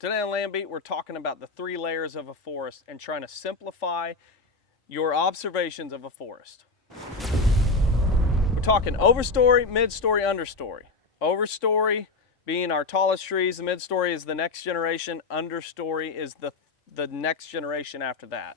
Today on Land Beat, we're talking about the 3 layers of a forest and trying to simplify your observations of a forest. We're talking overstory, mid-story, understory. Overstory being our tallest trees, the mid-story is the next generation, understory is the next generation after that.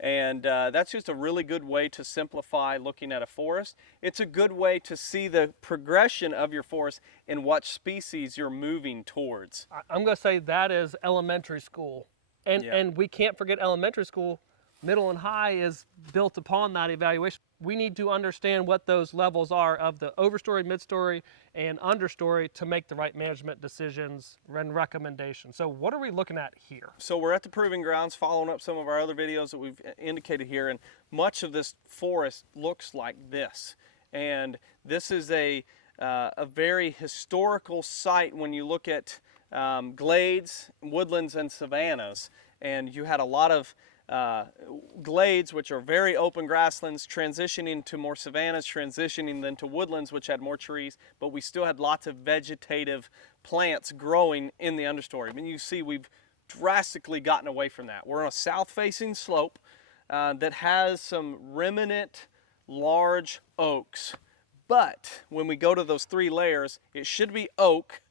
And that's just a really good way to simplify looking at a forest. It's a good way to see the progression of your forest and what species you're moving towards. I'm going to say that is elementary school. And we can't forget elementary school. Middle and high is built upon that evaluation. We need to understand what those levels are of the overstory, midstory, and understory to make the right management decisions and recommendations. So what are we looking at here? So we're at the proving grounds, following up some of our other videos that we've indicated here, and much of this forest looks like this. And this is a very historical site when you look at glades, woodlands, and savannas. And you had a lot of glades, which are very open grasslands, transitioning to more savannas, transitioning then to woodlands, which had more trees, but we still had lots of vegetative plants growing in the understory. I mean, you see we've drastically gotten away from that. We're on a south-facing slope that has some remnant large oaks, but when we go to those 3 layers, it should be oak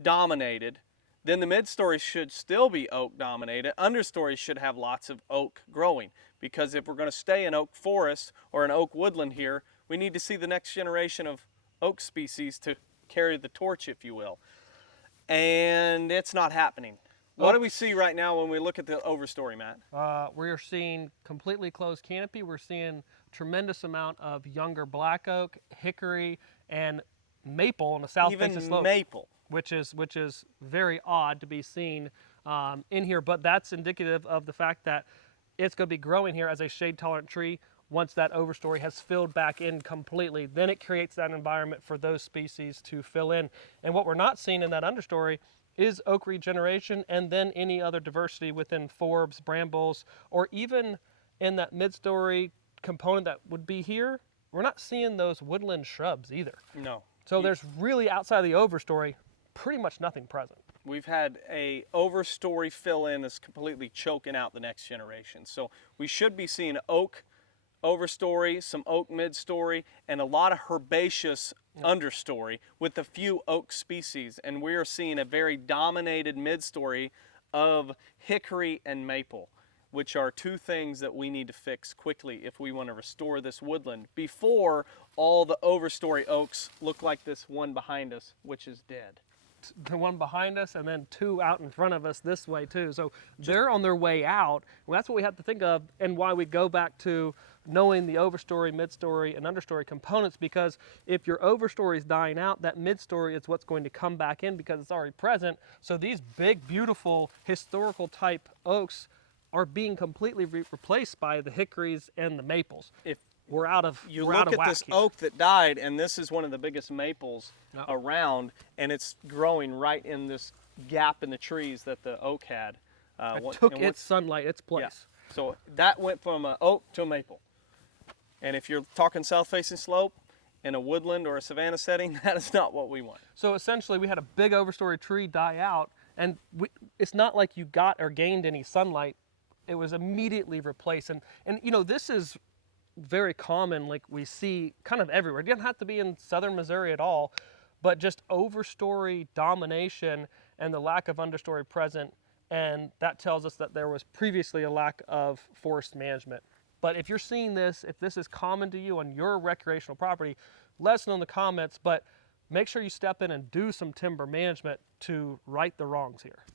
dominated. Then the mid-story should still be oak dominated. Understory should have lots of oak growing, because if we're going to stay in oak forest or an oak woodland here, we need to see the next generation of oak species to carry the torch, if you will. And it's not happening. What do we see right now when we look at the overstory, Matt? We're seeing completely closed canopy. We're seeing tremendous amount of younger black oak, hickory, and maple on the south-facing slope. Even maple. Which is very odd to be seen in here, but that's indicative of the fact that it's going to be growing here as a shade-tolerant tree. Once that overstory has filled back in completely, then it creates that environment for those species to fill in. And what we're not seeing in that understory is oak regeneration, and then any other diversity within forbs, brambles, or even in that mid-story component that would be here. We're not seeing those woodland shrubs either. No. So there's really, outside of the overstory, pretty much nothing present. We've had a overstory fill in that's completely choking out the next generation. So we should be seeing oak overstory, some oak midstory, and a lot of herbaceous understory with a few oak species. And we are seeing a very dominated midstory of hickory and maple, which are 2 things that we need to fix quickly if we want to restore this woodland before all the overstory oaks look like this one behind us, which is dead. The one behind us, and then 2 out in front of us this way too. So they're on their way out. Well, that's what we have to think of, and why we go back to knowing the overstory, midstory, and understory components, because if your overstory is dying out, that midstory is what's going to come back in because it's already present. So these big, beautiful, historical type oaks are being completely replaced by the hickories and the maples. If we're out of you we're look out of at whack this here. oak that died, and this is one of the biggest maples around, and it's growing right in this gap in the trees that the oak had. It took its sunlight, its place. Yeah. So that went from an oak to a maple. And if you're talking south-facing slope in a woodland or a savanna setting, that is not what we want. So essentially, we had a big overstory tree die out, and it's not like you got or gained any sunlight. It was immediately replaced. And you know, this is very common, like we see kind of everywhere. It doesn't have to be in southern Missouri at all, but just overstory domination and the lack of understory present, and that tells us that there was previously a lack of forest management. But if you're seeing this, if this is common to you on your recreational property, let us know in the comments, but make sure you step in and do some timber management to right the wrongs here.